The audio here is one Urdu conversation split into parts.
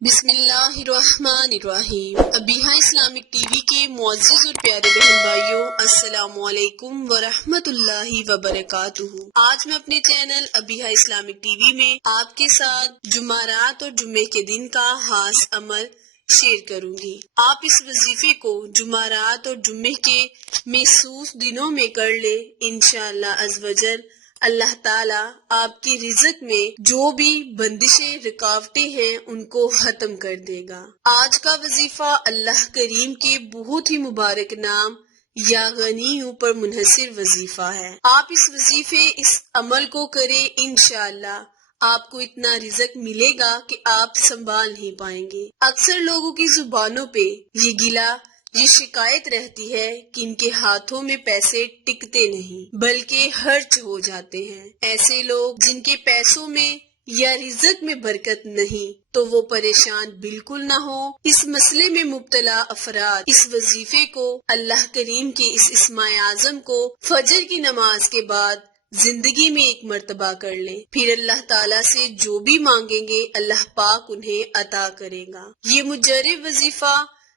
بسم اللہ الرحمن الرحیم۔ ابیہا اسلامک ٹی وی کے معزز اور پیارے بہن بھائیوں، السلام علیکم ورحمۃ اللہ وبرکاتہ۔ آج میں اپنے channel Abiha Islamic T V میں آپ کے ساتھ جمعرات اور جمعے کے دن کا خاص عمل شیئر کروں گی۔ آپ اس وظیفے کو جمعرات اور جمعے کے مخصوص دنوں میں کر لے، انشاءاللہ عز و جل اللہ تعالیٰ آپ کی رزق میں جو بھی بندشیں رکاوٹیں ہیں ان کو ختم کر دے گا۔ آج کا وظیفہ اللہ کریم کے بہت ہی مبارک نام یا غنیوں پر منحصر وظیفہ ہے۔ آپ اس وظیفے اس عمل کو کریں، انشاءاللہ آپ کو اتنا رزق ملے گا کہ آپ سنبھال نہیں پائیں گے۔ اکثر لوگوں کی زبانوں پہ یہ گلہ، یہ شکایت رہتی ہے کہ ان کے ہاتھوں میں پیسے ٹکتے نہیں بلکہ خرچ ہو جاتے ہیں۔ ایسے لوگ جن کے پیسوں میں یا رزق میں برکت نہیں تو وہ پریشان بالکل نہ ہو۔ اس مسئلے میں مبتلا افراد اس وظیفے کو، اللہ کریم کے اس اسم اعظم کو فجر کی نماز کے بعد زندگی میں ایک مرتبہ کر لیں، پھر اللہ تعالیٰ سے جو بھی مانگیں گے اللہ پاک انہیں عطا کرے گا۔ یہ مجرب وظیفہ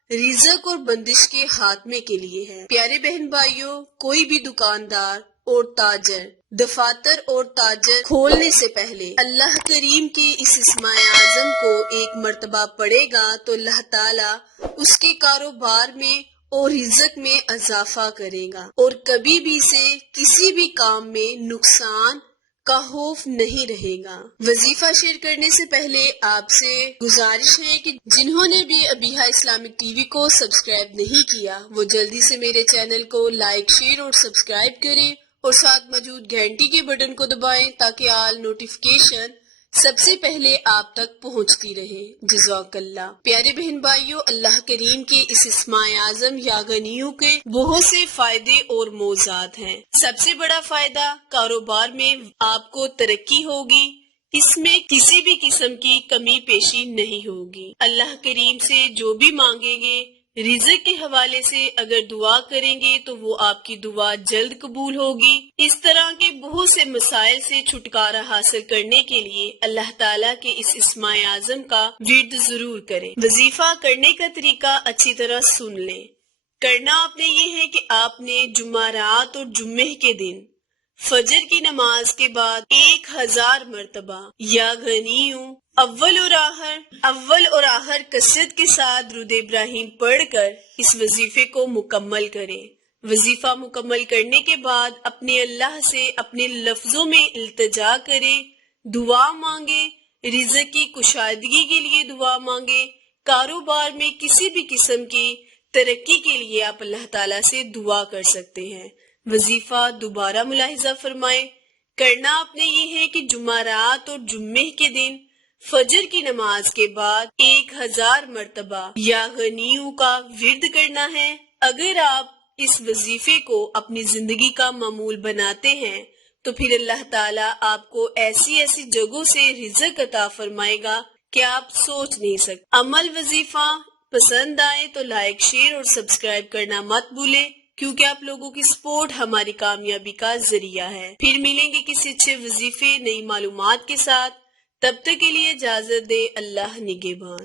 رزق اور بندش کے خاتمے کے لیے ہے۔ پیارے بہن بھائیوں، کوئی بھی دکاندار اور تاجر دفاتر اور تاجر کھولنے سے پہلے اللہ کریم کے اس اسم اعظم کو ایک مرتبہ پڑھے گا تو اللہ تعالیٰ اس کے کاروبار میں اور رزق میں اضافہ کرے گا اور کبھی بھی اسے کسی بھی کام میں نقصان کا خوف نہیں رہے گا۔ وظیفہ شیئر کرنے سے پہلے آپ سے گزارش ہے کہ جنہوں نے بھی ابیہا اسلامک ٹی وی کو سبسکرائب نہیں کیا وہ جلدی سے میرے چینل کو لائک، شیئر اور سبسکرائب کریں اور ساتھ موجود گھنٹی کے بٹن کو دبائیں تاکہ آل نوٹیفیکیشن سب سے پہلے آپ تک پہنچتی رہے۔ جزاک اللہ۔ پیارے بہن بھائیوں، اللہ کریم کے اس اسم اعظم یا غنیوں کے بہت سے فائدے اور موضوعات ہیں۔ سب سے بڑا فائدہ کاروبار میں آپ کو ترقی ہوگی، اس میں کسی بھی قسم کی کمی پیشی نہیں ہوگی۔ اللہ کریم سے جو بھی مانگیں گے، رزق کے حوالے سے اگر دعا کریں گے تو وہ آپ کی دعا جلد قبول ہوگی۔ اس طرح کے بہت سے مسائل سے چھٹکارا حاصل کرنے کے لیے اللہ تعالیٰ کے اس اسم اعظم کا ورد ضرور کریں۔ وظیفہ کرنے کا طریقہ اچھی طرح سن لیں۔ کرنا آپ نے یہ ہے کہ آپ نے جمعرات اور جمعے کے دن فجر کی نماز کے بعد 1000 مرتبہ یا غنیوں اول اور آخر کثرت کے ساتھ درود ابراہیم پڑھ کر اس وظیفے کو مکمل کریں۔ وظیفہ مکمل کرنے کے بعد اپنے اللہ سے اپنے لفظوں میں التجا کریں، دعا مانگیں، رزق کی کشادگی کے لیے دعا مانگیں، کاروبار میں کسی بھی قسم کی ترقی کے لیے آپ اللہ تعالیٰ سے دعا کر سکتے ہیں۔ وظیفہ دوبارہ ملاحظہ فرمائیں۔ کرنا آپ نے یہ ہے کہ جمعرات اور جمعے کے دن فجر کی نماز کے بعد 1000 مرتبہ یا غنیوں کا ورد کرنا ہے۔ اگر آپ اس وظیفے کو اپنی زندگی کا معمول بناتے ہیں تو پھر اللہ تعالیٰ آپ کو ایسی جگہوں سے رزق عطا فرمائے گا کہ آپ سوچ نہیں سکتے۔ عمل وظیفہ پسند آئے تو لائک، شیئر اور سبسکرائب کرنا مت بھولیں، کیونکہ آپ لوگوں کی سپورٹ ہماری کامیابی کا ذریعہ ہے۔ پھر ملیں گے کسی اچھے وظیفے، نئی معلومات کے ساتھ۔ تب تک کے لیے اجازت دے، اللہ نگہبان۔